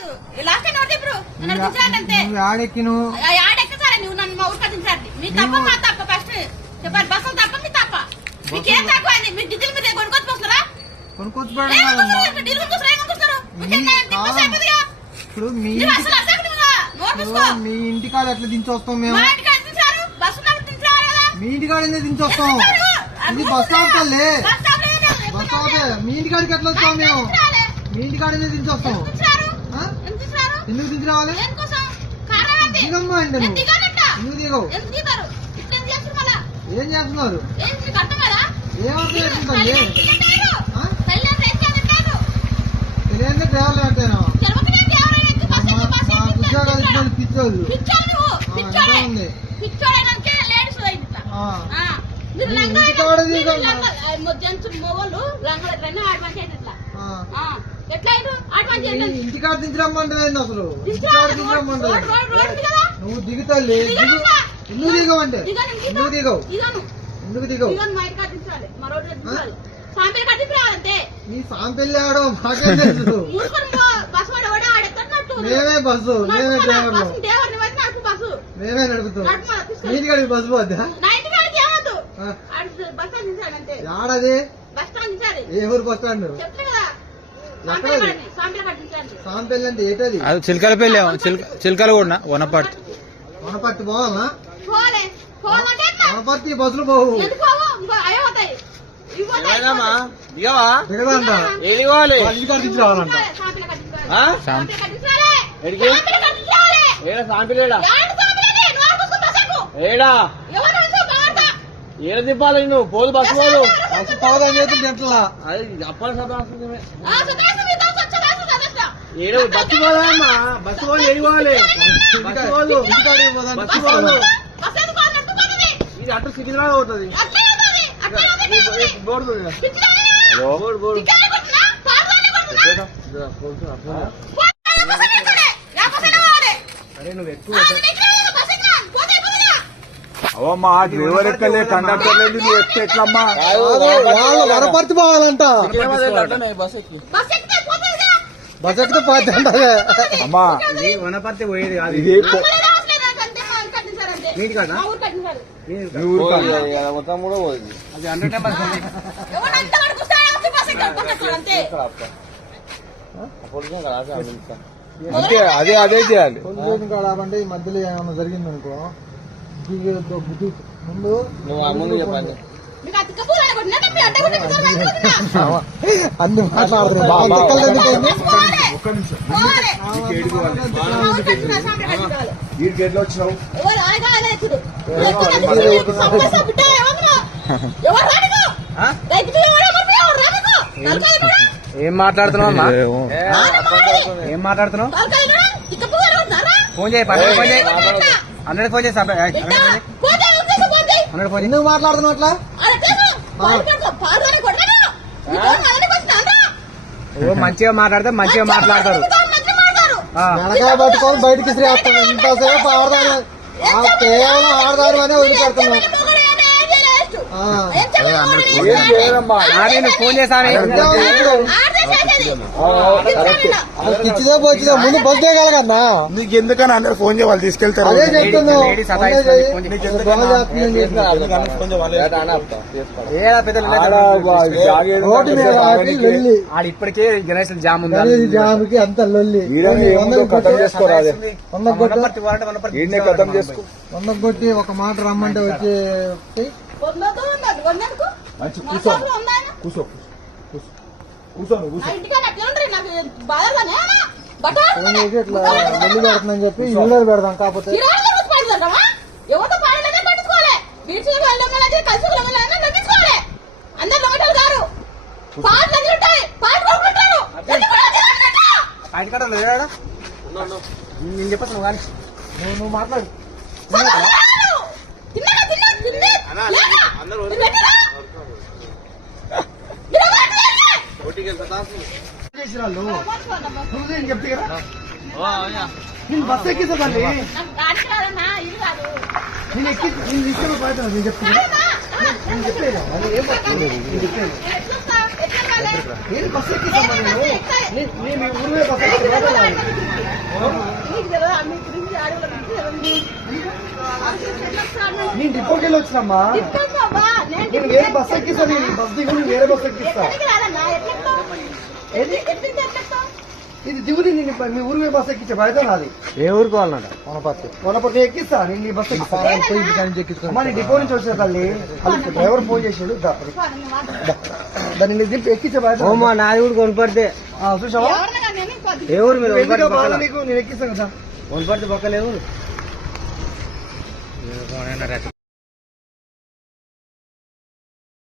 లేదు last time నన్ను దించాలి అంతే? నువ్వు నన్ను మా ఊరికి మీ తప్ప మా తప్ప ఫస్ట్ చెప్పాలి. బస్సులు తప్ప మీ తప్ప. మీకేం తక్కువ అయింది మీ మీద కొనుక్కొచ్చి. ఇప్పుడు మీ మీ ఇంటికాడ ఎట్లా దించొస్తాం మేము? మా ఇంటికాడ ఎందుకు దించొస్తాం. ఇది బస్ స్టాప్ కల్లే బస్ స్టాప్ మీ ఇంటికాడికి ఎట్లా వస్తాం మేము. మీ ఇంటికాడ ఎందుకు దించొస్తాం? ఎందుకు దించి రావాలి? దిగమ్మా నువ్వు. దిగవు? ఏం చేస్తున్నారు? ఏమర్థం చేస్తుందండి. తెలియదు డ్రైవర్లు ఎక్కి ఉద్యోగాలు ఇచ్చిన పిచ్చోళ్ళు ఉంది. పిచ్చోడైనాకే లేడీస్ అయింది ఇట్లా. ఆ. ఆ, మీరు మీ లంగా ఇంటికి అయినా- ఎవరు మీరు తీసుకెళ్ళారు? లంగా- ఆ, మొ- జెంట్స్ మొగోళ్ళు లంగా రెండు అయింది ఇట్లా. ఇంటికాడ దించరమ్మంటే అసలు? ఇంటికాడ? నువ్వు దిగుతాలే దిగు దిగనుందా? ఎందుకు దిగవు దిగను. ఎందుకు దిగవు. నీ సాంపెళ్ళి ఆడో మాకేం తెలుసు. మేమే బస్సు మేమే డ్రైవర్లు. మేమే నడుపుతాం. నీటి కాడికి బస్సు పోద్దా. ఏ ఊరు బస్ స్టాండ్ సాంపెళ్ళి అంటే ఏంటది? అది చిలకల పెళ్ళి చిలకలు కూడా వనపర్తి. వనపర్తి పోవాలా? వనపర్తి బస్సులు పోవు. ఏడ. ఏడా? తిప్పాలి నువ్వు? పోదు బస్సు పోదు. చేతులు అది అప్పల. ఏడ బస్సు పోదామా బస్సు బస్సు? ఇది సికింద్రాబాద్ అవుతుంది. బోర్డు. Board board. అరే నువ్వు ఎక్కువ అవమ్మా డ్రైవర్ ఎక్కలే కండక్టర్ లేదు నువ్వు ఎక్కితే ఎట్లమ్మా వాళ్ళు వనపర్తి పోవాలంట బస్ ఎక్కి. బస్ ఎక్కితే పోతే అమ్మా. వనపర్తి పోయేది కాదు ఇది. నీటి. మొత్తం కూడా పోయింది. అది హండ్రెడ్ నెంబర్ అంతే. అదే అదే చేయాలి. మధ్యలో ఏమైనా జరిగింది అనుకో దిగొద్దు, బుద్ధి ముందు నువ్వు. అన్ని వచ్చినావు? ఏం మాట్లాడుతున్నావు. ఏం మాట్లాడుతున్నావు? ఫోన్ చేయి ఫోన్ చేయి? హండ్రెడ్ ఫోన్ పోతే. హండ్రెడ్ ఫోన్ ఎందుకు మాట్లాడుతున్నావు అట్లా. ఓ మంచిగా మాట్లాడితే మంచిగా మాట్లాడతారు. వెనకాల పట్టుకొని బయటికి శ్రేస్తాం ఇంతసేపు ఆడదాను ఆ కేవలం ఆడదాను అనే వదిలిపెడుతున్నాం ఏం చేయలేదు, ఏం చేయలేదు. ఆ. ఏం చేయలేదు, ఏం ఏం చేయలేదు. చేయదమ్మా నాని ఫోన్ చేసాను పిచ్చిదే పోచ్చిదే ముందు బస్ దిగలగన్నా నీకు ఎందుకని అందరు ఫోన్ చేయ. వాళ్ళు తీసుకెళ్తారు. అదే చెప్తున్నావు రోడ్డు మీద ఇప్పటికే జనరేషన్ జామ్ ఉంది? గలీజ్ జాముకి అంత లొల్లి. కథం కొట్టు కథం చేసుకో. వందకు కొట్టి ఒక మాట రమ్మంటే వచ్చి చెయ్. వందకు ఫోన్ చేసి ఇట్లా లొల్లి పెడుతుందని చెప్పి ఇల్లు పెడదాం కాకపోతే? ఎవరితో పాడలేదే వెళ్ళడం కలిసి. అందరు గారు. పాటలు అన్ని ఉంటాయి. పాటలు కొనుక్కుంటారు. నేను కానీ నువ్వు నువ్వు మాట్లాడు తిన్నారా తిన్నా తిన్నా లేదా? మీరు పెట్టిరా? మీరు ఎవరు పెట్టిరా? నువ్వు నేను చెప్తే కదా? నేను బస్ ఎక్కిస్తా తల్లి. నేను ఎక్కి నేను ఇష్టం నేను చెప్తున్నా. నేను ఏం నేను చెప్పేది. నేను బస్ నేను. మీ బస్ నేను వెళ్ళి వచ్చినమ్మా. నేను వేరే బస్ ఎక్కిస్తా నేను బస్ దిగు నేను వేరే బస్ ఎక్కిస్తా. ఇది దిగుది నేను మీ ఊరు బస్ ఎక్కించే బాధ్యత నాది. ఏ ఊరికి వాళ్ళనట వనపర్తి. వనపర్తి ఎక్కిస్తా నేను నీ బస్ ఎక్కిస్తా. డిపో నుంచి వచ్చిన తల్లి. డ్రైవర్ ఫోన్ చేసాడు. దాన్ని నేను దింపి ఎక్కించే బాధ్యత నాది. కొనపడితే. ఆ, చూసావా? ఏ ఊరు నీకు? నేను ఎక్కిస్తాను కదా. కొనపడితే పక్కలేవు